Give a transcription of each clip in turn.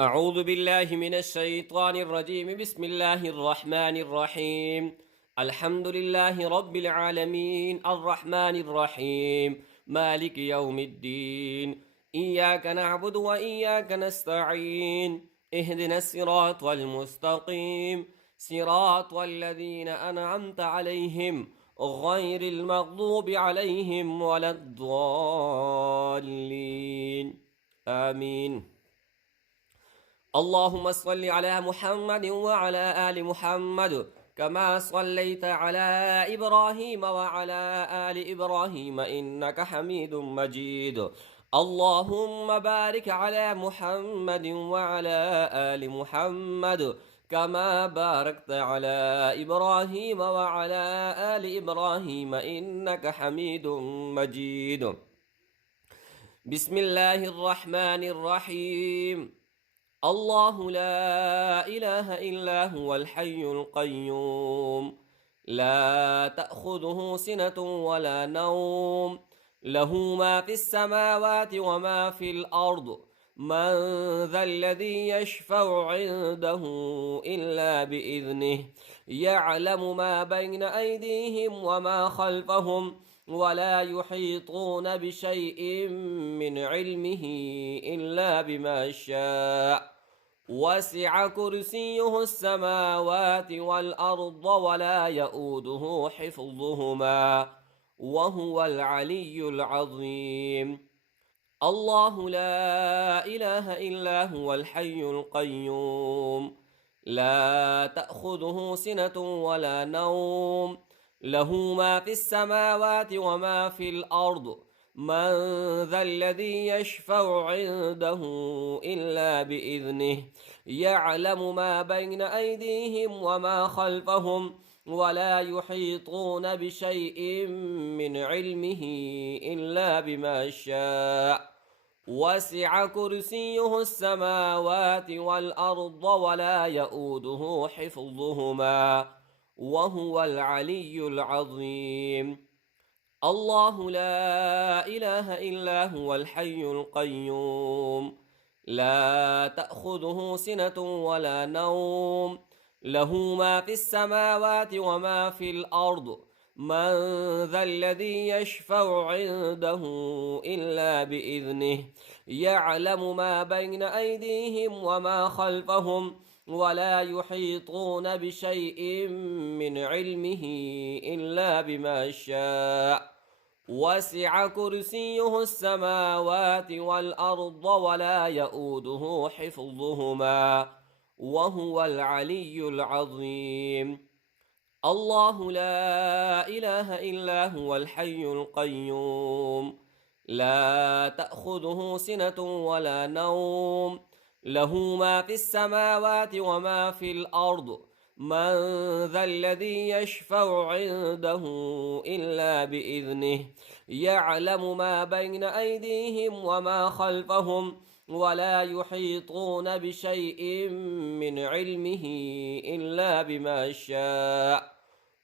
أعوذ بالله من الشيطان الرجيم. بسم الله الرحمن الرحيم. الحمد لله رب العالمين الرحمن الرحيم مالك يوم الدين. إياك نعبد وإياك نستعين. اهدنا الصراط المستقيم، صراط الذين أنعمت عليهم غير المغضوب عليهم ولا الضالين. آمين. اللهم صل على محمد وعلى آل محمد كما صليت على إبراهيم وعلى آل إبراهيم إنك حميد مجيد. اللهم بارك على محمد وعلى آل محمد كما باركت على إبراهيم وعلى آل إبراهيم إنك حميد مجيد. بسم الله الرحمن الرحيم. الله لا إله إلا هو الحي القيوم، لا تأخذه سنة ولا نوم، له ما في السماوات وما في الأرض. من ذا الذي يشفع عنده إلا بإذنه، يعلم ما بين أيديهم وما خلفهم، ولا يحيطون بشيء من علمه إلا بما شاء. وسع كرسيه السماوات والأرض ولا يؤوده حفظهما وهو العلي العظيم. الله لا إله إلا هو الحي القيوم، لا تأخذه سنة ولا نوم، له ما في السماوات وما في الأرض. من ذا الذي يشفع عنده إلا بإذنه، يعلم ما بين أيديهم وما خلفهم، ولا يحيطون بشيء من علمه إلا بما شاء. وسع كرسيه السماوات والأرض ولا يؤوده حفظهما وهو العلي العظيم. الله لا إله إلا هو الحي القيوم، لا تأخذه سنة ولا نوم، له ما في السماوات وما في الأرض. من ذا الذي يشفع عنده إلا بإذنه، يعلم ما بين أيديهم وما خلفهم، ولا يحيطون بشيء من علمه إلا بما شاء. وسع كرسيه السماوات والأرض ولا يؤوده حفظهما وهو العلي العظيم. الله لا إله إلا هو الحي القيوم، لا تأخذه سنة ولا نوم، له ما في السماوات وما في الأرض. من ذا الذي يشفع عنده إلا بإذنه، يعلم ما بين أيديهم وما خلفهم، ولا يحيطون بشيء من علمه إلا بما شاء.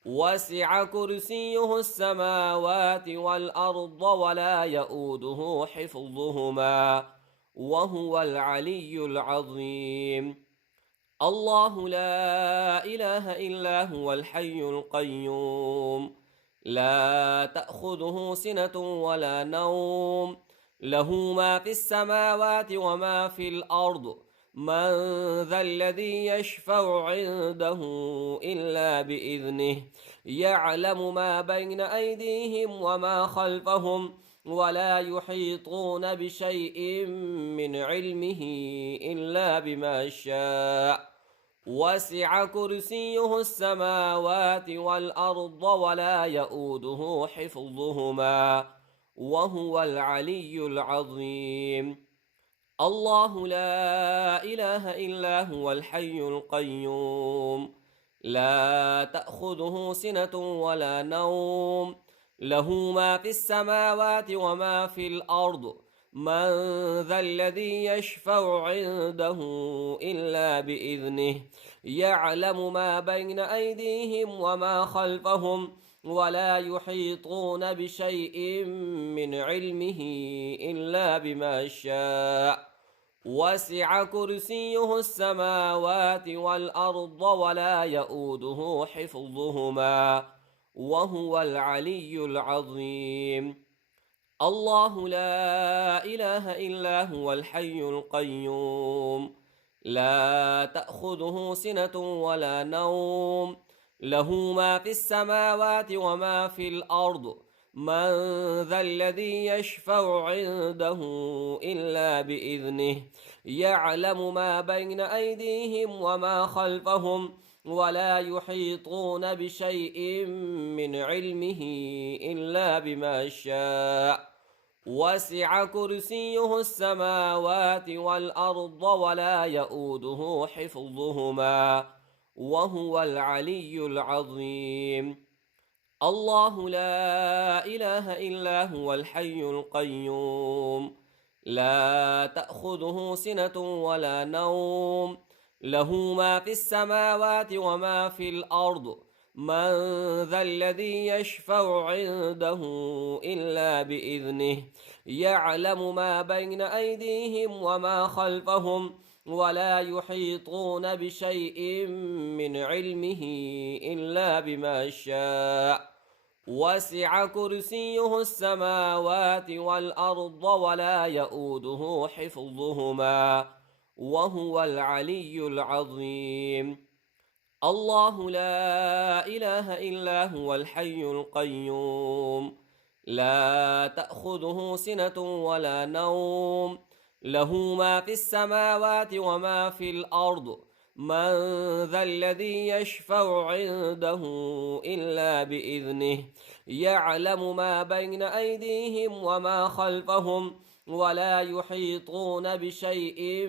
وسع كرسيه السماوات والأرض ولا يؤوده حفظهما وهو العلي العظيم. الله لا إله إلا هو الحي القيوم، لا تأخذه سنة ولا نوم، له ما في السماوات وما في الأرض. من ذا الذي يشفع عنده إلا بإذنه، يعلم ما بين أيديهم وما خلفهم، ولا يحيطون بشيء من علمه إلا بما شاء. وسع كرسيه السماوات والأرض ولا يؤوده حفظهما وهو العلي العظيم. الله لا إله إلا هو الحي القيوم، لا تأخذه سنة ولا نوم، له ما في السماوات وما في الأرض. من ذا الذي يشفع عنده إلا بإذنه، يعلم ما بين أيديهم وما خلفهم، ولا يحيطون بشيء من علمه إلا بما شاء. وسع كرسيه السماوات والأرض ولا يؤوده حفظهما وهو العلي العظيم. الله لا إله إلا هو الحي القيوم، لا تأخذه سنة ولا نوم، له ما في السماوات وما في الأرض. من ذا الذي يشفع عنده إلا بإذنه، يعلم ما بين أيديهم وما خلفهم، ولا يحيطون بشيء من علمه إلا بما شاء. وسع كرسيه السماوات والأرض ولا يؤوده حفظهما وهو العلي العظيم. الله لا إله إلا هو الحي القيوم، لا تأخذه سنة ولا نوم، له ما في السماوات وما في الأرض. من ذا الذي يشفع عنده إلا بإذنه، يعلم ما بين أيديهم وما خلفهم، ولا يحيطون بشيء من علمه إلا بما شاء. وسع كرسيه السماوات والأرض ولا يؤوده حفظهما وهو العلي العظيم. الله لا إله إلا هو الحي القيوم، لا تأخذه سنة ولا نوم، له ما في السماوات وما في الأرض. من ذا الذي يشفع عنده إلا بإذنه، يعلم ما بين أيديهم وما خلفهم، ولا يحيطون بشيء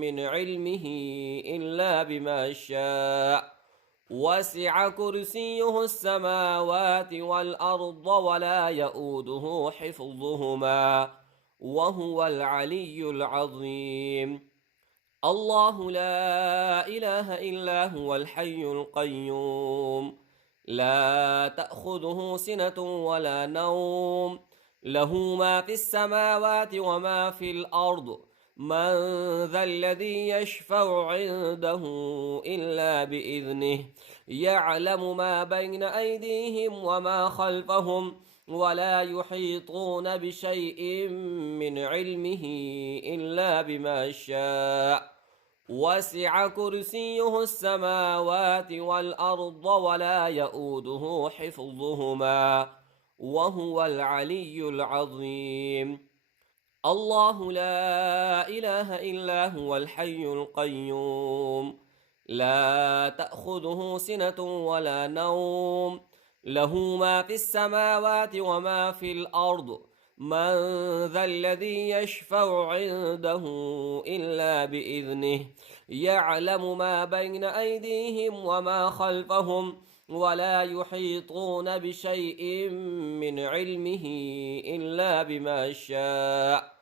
من علمه إلا بما شاء. وسع كرسيه السماوات والأرض ولا يؤوده حفظهما وهو العلي العظيم. الله لا إله إلا هو الحي القيوم، لا تأخذه سنة ولا نوم، له ما في السماوات وما في الأرض. من ذا الذي يشفع عنده إلا بإذنه، يعلم ما بين أيديهم وما خلفهم، ولا يحيطون بشيء من علمه إلا بما شاء. وسع كرسيه السماوات والأرض ولا يؤوده حفظهما وهو العلي العظيم. الله لا إله إلا هو الحي القيوم، لا تأخذه سنة ولا نوم، له ما في السماوات وما في الأرض. من ذا الذي يشفع عنده إلا بإذنه، يعلم ما بين أيديهم وما خلفهم، ولا يحيطون بشيء من علمه إلا بما شاء.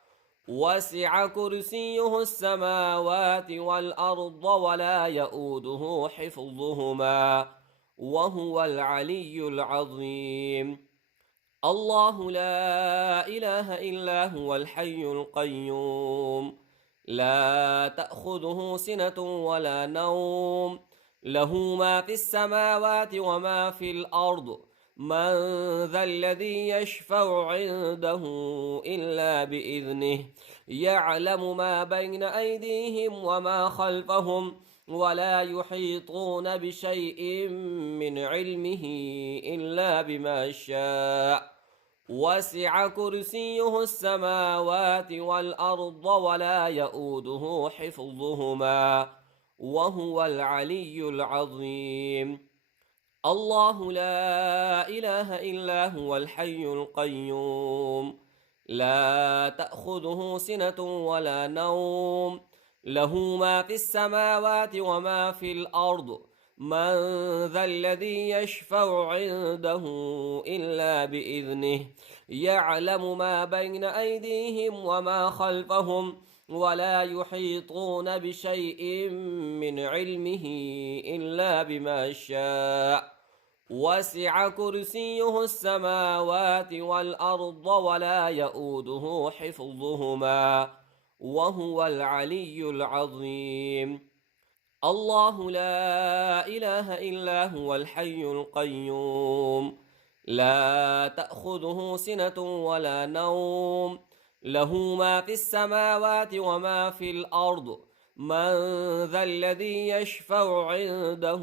وسع كرسيه السماوات والأرض ولا يؤوده حفظهما وهو العلي العظيم. الله لا إله إلا هو الحي القيوم، لا تأخذه سنة ولا نوم، له ما في السماوات وما في الأرض. من ذا الذي يشفع عنده إلا بإذنه، يعلم ما بين أيديهم وما خلفهم، ولا يحيطون بشيء من علمه إلا بما شاء. وسع كرسيه السماوات والأرض ولا يؤوده حفظهما وهو العلي العظيم. الله لا إله إلا هو الحي القيوم، لا تأخذه سنة ولا نوم، له ما في السماوات وما في الأرض. من ذا الذي يشفع عنده إلا بإذنه، يعلم ما بين أيديهم وما خلفهم، ولا يحيطون بشيء من علمه إلا بما شاء. وسع كرسيه السماوات والأرض ولا يؤوده حفظهما وهو العلي العظيم. الله لا إله إلا هو الحي القيوم، لا تأخذه سنة ولا نوم، له ما في السماوات وما في الأرض. من ذا الذي يشفع عنده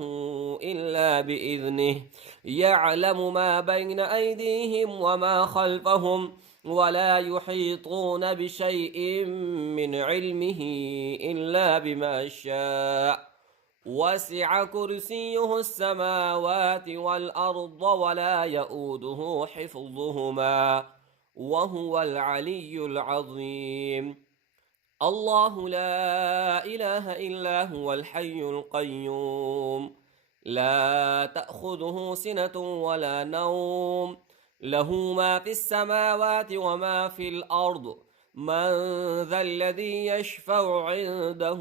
إلا بإذنه، يعلم ما بين أيديهم وما خلفهم، ولا يحيطون بشيء من علمه إلا بما شاء. وسع كرسيه السماوات والأرض ولا يؤوده حفظهما، وهو العلي العظيم. الله لا إله إلا هو الحي القيوم، لا تأخذه سنة ولا نوم، له ما في السماوات وما في الأرض. من ذا الذي يشفع عنده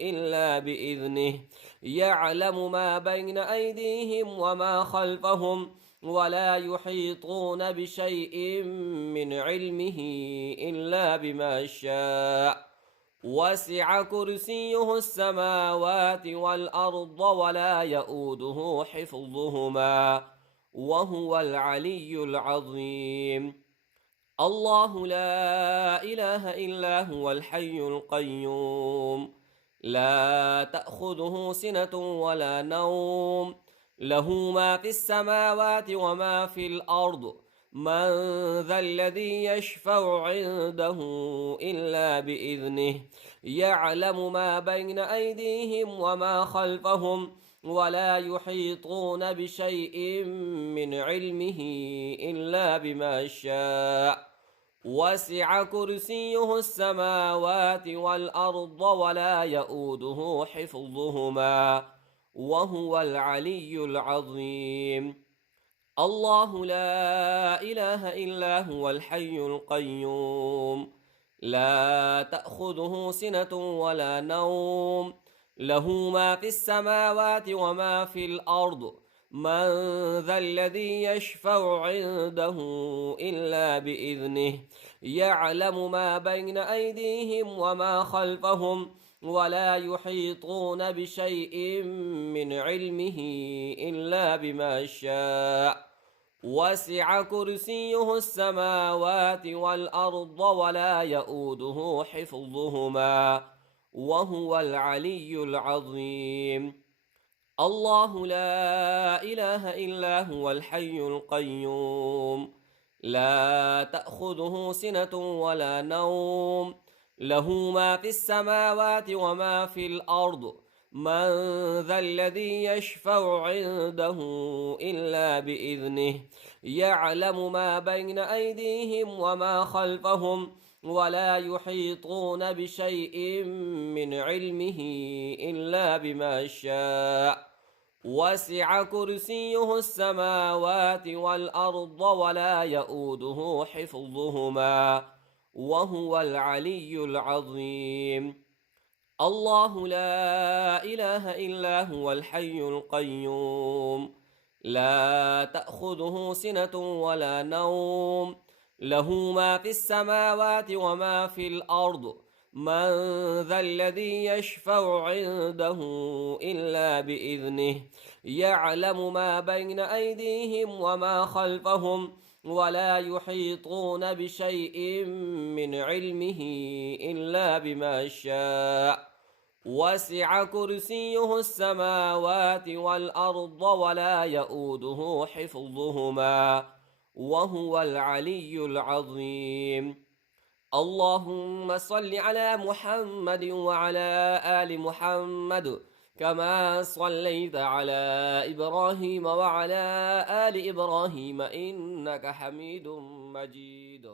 إلا بإذنه، يعلم ما بين أيديهم وما خلفهم، ولا يحيطون بشيء من علمه إلا بما شاء. وسع كرسيه السماوات والأرض ولا يؤوده حفظهما، وهو العلي العظيم. الله لا إله إلا هو الحي القيوم، لا تأخذه سنة ولا نوم، له ما في السماوات وما في الأرض. من ذا الذي يشفع عنده إلا بإذنه، يعلم ما بين أيديهم وما خلفهم، ولا يحيطون بشيء من علمه إلا بما شاء. وسع كرسيه السماوات والأرض ولا يؤوده حفظهما، وهو العلي العظيم. الله لا إله إلا هو الحي القيوم، لا تأخذه سنة ولا نوم، له ما في السماوات وما في الأرض. من ذا الذي يشفع عنده إلا بإذنه، يعلم ما بين أيديهم وما خلفهم، ولا يحيطون بشيء من علمه إلا بما شاء. وسع كرسيه السماوات والأرض ولا يؤوده حفظهما، وهو العلي العظيم. الله لا إله إلا هو الحي القيوم، لا تأخذه سنة ولا نوم، له ما في السماوات وما في الأرض. من ذا الذي يشفع عنده إلا بإذنه، يعلم ما بين أيديهم وما خلفهم، ولا يحيطون بشيء من علمه إلا بما شاء. وسع كرسيه السماوات والأرض ولا يؤوده حفظهما، وهو العلي العظيم. الله لا إله إلا هو الحي القيوم، لا تأخذه سنة ولا نوم، له ما في السماوات وما في الأرض. من ذا الذي يشفع عنده إلا بإذنه، يعلم ما بين أيديهم وما خلفهم، ولا يحيطون بشيء من علمه إلا بما شاء. وسع كرسيه السماوات والأرض ولا يؤوده حفظهما، وهو العلي العظيم. اللهم صل على محمد وعلى آل محمد، كما صليت على إبراهيم وعلى آل إبراهيم إنك حميد مجيد.